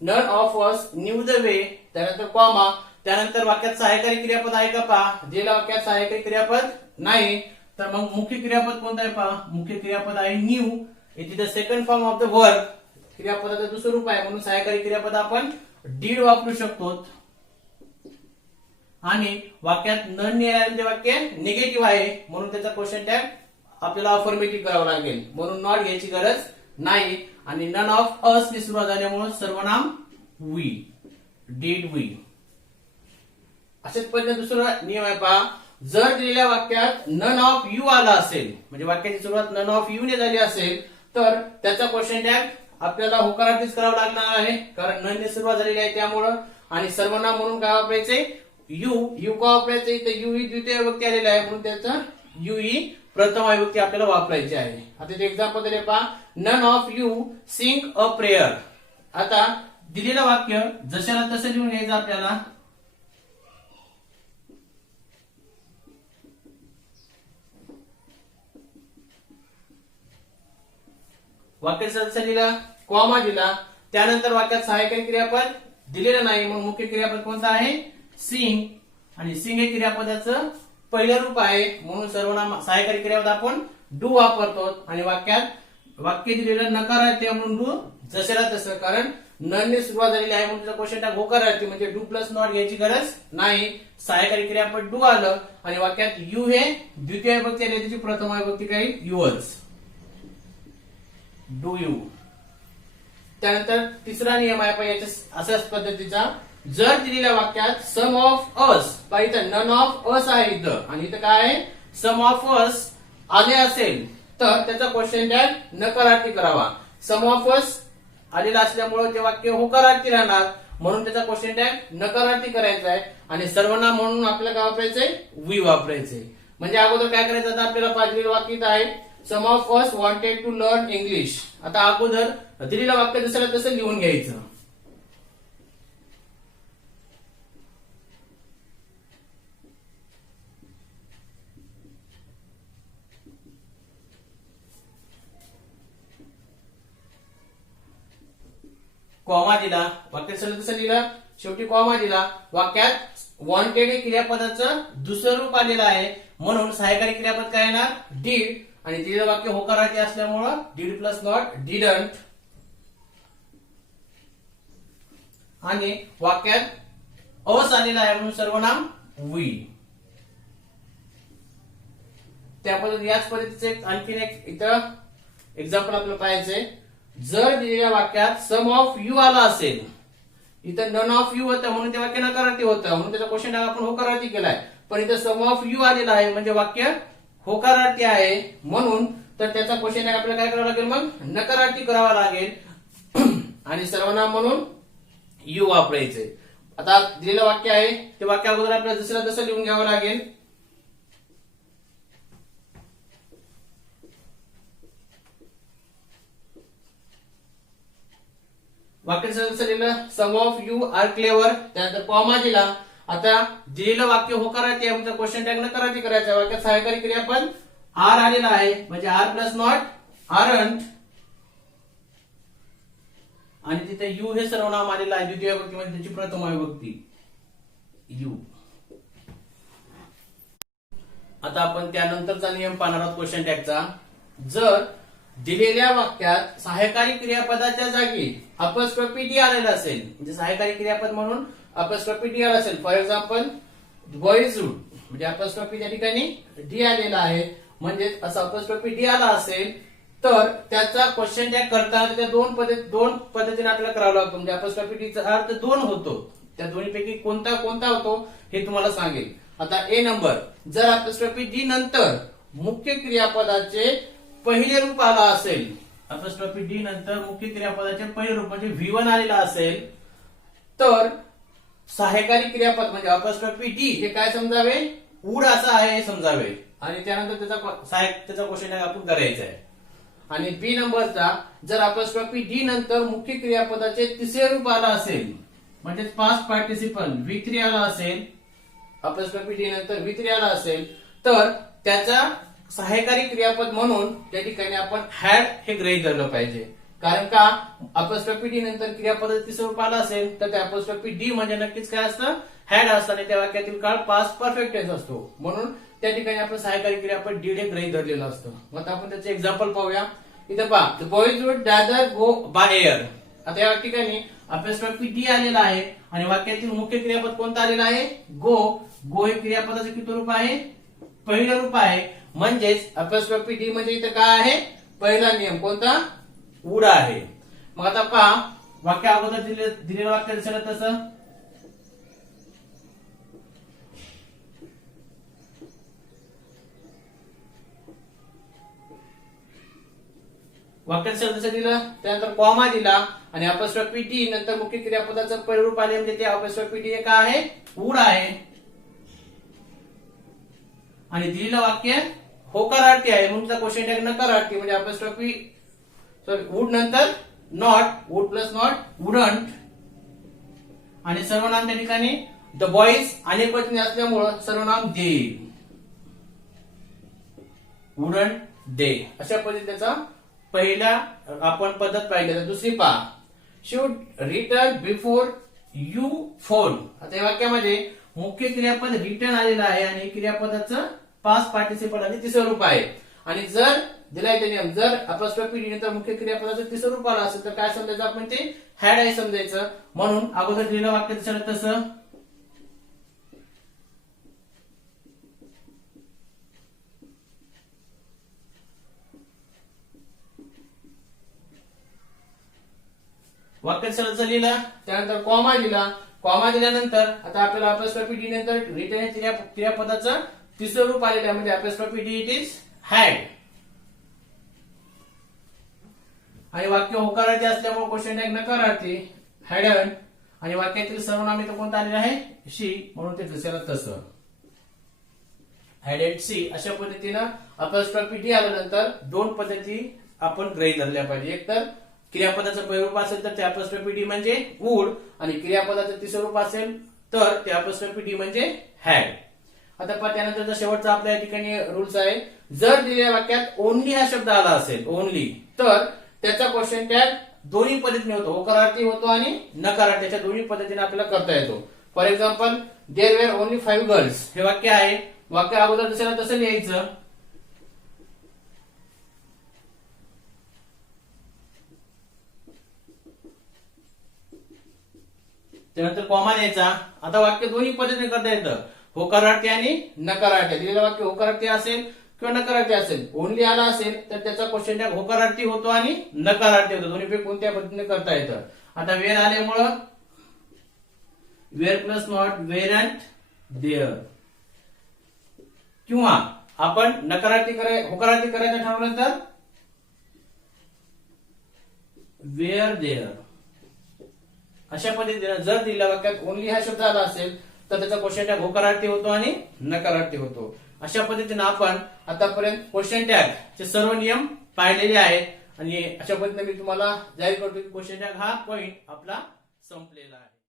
None of us knew the way. त्यानंतर कॉमा. त्यानंतर वाक्यात सहाय्यकारी क्रियापद आहे का पहा. दिलेल्या वाक्यात सहाय्यकारी क्रियापद नाही, तर मग मुख्य क्रियापद कोणतं आहे पहा. मुख्य क्रियापद आहे knew. It is the second form of the verb. क्रियापदाचं दुसरं रूप आहे, म्हणून सहाय्यकारी क्रियापद आपण डीड वापरू शकतो. आणि वाक्यात नन येणारे वाक्य निगेटिव्ह आहे, म्हणून त्याचा क्वेश्चन टॅग आपल्याला अफर्मेटिव्ह करावा लागेल, म्हणून नॉट घ्यायची गरज नाही. आणि नन ऑफ अस ने सुरुवात झाल्यामुळे सर्वनाम वी, डीड वी. अशाच पद्धतीने दुसरा नियम आहे पहा. जर दिलेल्या वाक्यात नन ऑफ यू आला असेल, म्हणजे वाक्याची सुरुवात नन ऑफ यू ने झाली असेल, तर त्याचा क्वेश्चन टॅग आपल्याला होकारार्थीच करावं लागणार आहे, कारण नन ने सुरुवात झालेली आहे त्यामुळं. आणि सर्वनाम म्हणून काय वापरायचे, यू. यू का वापरायचे, तर यू ही द्वितीय विभक्ती आलेली आहे, म्हणून त्याचा यू ही प्रथम विभक्ती आपल्याला वापरायची आहे. आता ते एक्झाम्पल दिले पहा. None of you sing a prayer. आता दिलेलं वाक्य जशाला तसं लिहून घ्यायचं आपल्याला. वाक्य जसं लिहिलं, कॉमा दिला, त्यानंतर वाक्यात सहाय्यकारी क्रियापद दिलेलं नाही, मग मुख्य क्रियापद कोणतं आहे? सिंग. आणि सिंग हे क्रियापदाचं पहिलं रूप आहे, म्हणून सर्वनाम सहाय्यकारी क्रियापद आपण डू वापरतो. आणि वाक्यात वाक्य दिलेलं नकारार्थी म्हणून डू जशाला तसं, कारण ननने सुरुवात झालेली आहे म्हणून क्वेश्चन टॅग होकारार्थी म्हणजे डू प्लस नॉट घ्यायची गरज नाही. सहाय्यकारी क्रियापद डू आलं आणि वाक्यात यू हे द्वितीय विभक्ती आली, त्याची प्रथम विभक्ती काही युअर्स, डू यू. त्यानंतर तिसरा नियम आहे याच्या अशाच पद्धतीचा. जर दिलेल्या वाक्यात सम ऑफ अस, इथं नन ऑफ अस आहे इथं, आणि इथं काय आहे? सम ऑफ अस आले असेल तर त्याचा क्वेश्चन टॅग नकारार्थी करावा. सम ऑफ अस आलेला असल्यामुळे ते वाक्य होकारार्थी राहणार, म्हणून त्याचा क्वेश्चन टॅग नकारार्थी करायचा आहे. आणि सर्वनाम म्हणून आपल्याला काय वापरायचंय? वी वापरायचंय. म्हणजे अगोदर काय करायचं? आता आपल्याला पाहिलेलं वाक्य इथं आहे, some of us wanted to learn English. आता अगोदर दिलेलं वाक्य जसं तसं लिहून घ्यायचं. कॉमा दिला, वाक्य तसं लिहिलं, शेवटी कॉमा दिला. वाक्यात वॉन्टेड हे क्रियापदाचं दुसरं रूप आलेलं आहे, म्हणून सहाय्यकारी क्रियापद काय येणार? डीड. आणि दिलेलं वाक्य होकारार्थी असल्यामुळं डीड प्लस नॉट डिडंट. आणि वाक्यात अस आलेला आहे म्हणून सर्वनाम वी. त्या पद्धतीने याच पद्धतीचे आणखीन एक इथं एक्झाम्पल आपल्याला पाहायचंय. जर दिलेल्या वाक्यात सम ऑफ यू आला असेल, इथं नन ऑफ यू होतं म्हणून ते वाक्य नकारार्थी होतं, म्हणून त्याचा क्वेश्चन टॅग आपण होकारार्थी केलाय. पण इथं सम ऑफ यू आलेला आहे म्हणजे वाक्य होकारार्थी आहे, म्हणून तर त्याचा क्वेश्चन टॅग आपल्याला काय करावं लागेल? मग नकारार्थी करावा लागेल आणि सर्वनाम म्हणून यू वापरायचे. आता दिलेलं वाक्य आहे ते वाक्य अगोदर आपल्याला दुसरं तसं लिहून घ्यावं लागेल. वाक्य जसं लिहिलं, सम ऑफ यू आर क्लेवर, त्यानंतर कॉमा दिला. आता दिलेलं वाक्य होकारार्थी आहे म्हणजे क्वेश्चन टॅग नकारार्थी करायचा. वाक्यात सहाय्यकारी क्रियापद आर आलेला आहे म्हणजे आर प्लस नॉट आरंट. आणि तिथे यू हे सर्वनाम आलेलं आहे द्वितीय विभक्ती म्हणजे त्याची प्रथम विभक्ती यू. आता आपण त्यानंतरचा नियम पाहणार आहोत क्वेश्चन टॅगचा. जर दिलेल्या वाक्यात सहाय्यकारी क्रियापदाच्या जागी अपस्ट्रॉफी डी आलेला असेल, म्हणजे सहाय्यकारी क्रियापद म्हणून अपस्ट्रॉफी डी आला असेल, फॉर एक्झाम्पल बॉयजहूड, म्हणजे अपस्ट्रॉफी त्या ठिकाणी डी आलेला आहे, म्हणजे असं अपस्ट्रॉफी डी आला असेल तर त्याचा क्वेश्चन टॅग करताना त्या दोन पद्धतीने आपल्याला करावं लागतो. म्हणजे अपस्ट्रॉफी डीचा अर्थ दोन होतो, त्या दोन्हीपैकी कोणता होतो हे तुम्हाला सांगेल. आता ए नंबर, जर अपस्ट्रॉफी डी नंतर मुख्य क्रियापदाचे पहिले रूप आला असेल, अपस्ट्रॉफी डी नंतर मुख्य क्रियापदाचे पहिले रूप म्हणजे V1 आलेला असेल, तर सहाय्यकारी क्रियापद म्हणजे अपस्ट्रॉफी डी हे काय समजावे? वूड असं आहे हे समजावे. आणि त्यानंतर त्याचा क्वेश्चन आपण करायचा आहे. आणि बी नंबरचा, जर अपस्ट्रॉफी डी नंतर मुख्य क्रियापदाचे तिसरे रूप आला असेल, म्हणजे पास्ट पार्टिसिपल V3 आला असेल, अपस्ट्रॉफी डी नंतर V3 आला असेल, तर त्याचा सहाय्यकारी क्रियापद म्हणून त्या ठिकाणी आपण हॅड हे गृहीत धरलं पाहिजे. कारण का? अपस्ट्रॉफी डी नंतर क्रियापद तिसरं रूप आला असेल तर त्या अपस्ट्रॉफी डी म्हणजे नक्कीच काय असतं? हॅड असतं, आणि त्या वाक्यातील काळ पास्ट परफेक्ट टेन्स असतो, म्हणून त्या ठिकाणी आपण सहाय्यकारी क्रियापद डीड हे गृहीत धरलेलं असतं. मग आपण त्याचे एक्झाम्पल पाहूया. इथं पहा, the boys would rather go by air. आता या ठिकाणी अपस्ट्रॉफी डी आलेला आहे आणि वाक्यातील मुख्य क्रियापद कोणतं आलेलं आहे? गो. गो हे क्रियापदाचं किती रूप आहे? पहिलं रूप आहे. म्हणजेच अपस्ट्रॉफी डी म्हणजे इथं काय आहे? पहिला नियम कोणता? वूड आहे. मग आता पहा, वाक्य अगोदर दिलेलं वाक्य दिसलं तसं वाक्य जसं दिलं, त्यानंतर कॉमा दिला आणि अपस्ट्रॉफी डी नंतर मुख्य क्रियापदाचं पहिलं रूप आले म्हणजे ते अपस्ट्रॉफी डी हे काय आहे? वूड आहे. आणि दिलेलं वाक्य होकारार्थी आहे म्हणून क्वेश्चन टॅग नकारार्थी म्हणजे अपॉस्ट्रोफी सॉरी वुड नंतर not, would plus not wouldn't, आणि सर्वनाम त्या ठिकाणी द बॉईज अनेक वचनी असल्यामुळं सर्वनाम दे, वुडंट दे. अशा पद्धतीचा पहिला आपण पद्धत पाहिली. तर दुसरी पहा, should return before you phone. आता या वाक्यामध्ये मुख्य क्रियापद रिटर्न आलेलं आहे आणि क्रियापदाचं पास्ट पार्टिसिपल आणि तिसरं रूप आहे. आणि जर दिलाय ते नियम, जर अपॉस्ट्रोफी डी नंतर मुख्य क्रियापदाचं तिसरं रूप आलं असेल तर काय समजायचं आपण, ते हॅड आहे समजायचं. म्हणून अगोदर दिलेलं वाक्य तसं वाक्य सरळ लिहिलं, त्यानंतर कॉमा दिला. कॉमा दिल्यानंतर आता आपल्याला अपॉस्ट्रोफी डी नंतर रिटर्न क्रियापदाचं तिसरं रूप आलेलं आहे म्हणजे apostrophe D it is had. आणि वाक्य होकारार्थी असल्यामुळे क्वेश्चन टॅग नकारार्थी हॅडन, आणि वाक्यातील सर्वनाम इथं कोणतं आलेलं आहे, शी, म्हणून ते जसं तसं हॅडेड सी. अशा पद्धतीनं अपॉस्ट्रोफी डी आल्यानंतर दोन पद्धती आपण गृहीत धरल्या पाहिजे. एक तर क्रियापदाचं पहिलं रूप असेल तर ते अपॉस्ट्रोफी डी म्हणजे वुड, आणि क्रियापदाचं तिसरं रूप असेल तर ते अपॉस्ट्रोफी डी म्हणजे हॅड. आता पहा त्यानंतरचा शेवटचा आपल्या या ठिकाणी रूल्स आहे, जर दिलेल्या वाक्यात ओनली हा शब्द आला असेल, ओनली, तर त्याचा क्वेश्चन टॅग दोन्ही पद्धतीने होतो, होकारार्थी होतो आणि नकारार्थी, त्याच्या दोन्ही पद्धतीने आपल्याला करता येतो. For example, there were only 5 girls हे वाक्य आहे. वाक्य अगोदर दुसऱ्याला तसं लिहायचं, त्यानंतर कॉमा द्यायचा. आता वाक्य दोन्ही पद्धतीने करता येतं, होकारार्थी आणि नकारार्थी. दिलेलं वाक्य होकारार्थी असेल किंवा नकारार्थी असेल, ओनली आला असेल तर त्याचा क्वेश्चन टॅग होकारार्थी होतो आणि नकारार्थी होतो, दोन्हीपैकी कोणत्या पद्धतीने करता येतं. आता वेर आल्यामुळं वेर प्लस नॉट वेरंट देअर, किंवा आपण होकारार्थी करायचं ठरवलं तर वेअर देअर. अशा पद्धतीने जर दिलेल्या वाक्यात ओनली हा शब्द आला असेल तर त्याचा क्वेश्चन टॅग होकारार्थी होतो आणि नकारार्थी होतो. अशा पद्धतीने आपण आतापर्यंत क्वेश्चन टॅग चे सर्व नियम पाहिलेले आहेत आणि अशा पद्धतीने मी तुम्हाला जाहीर करतो की क्वेश्चन टॅग हा पॉइंट आपला संपलेला आहे.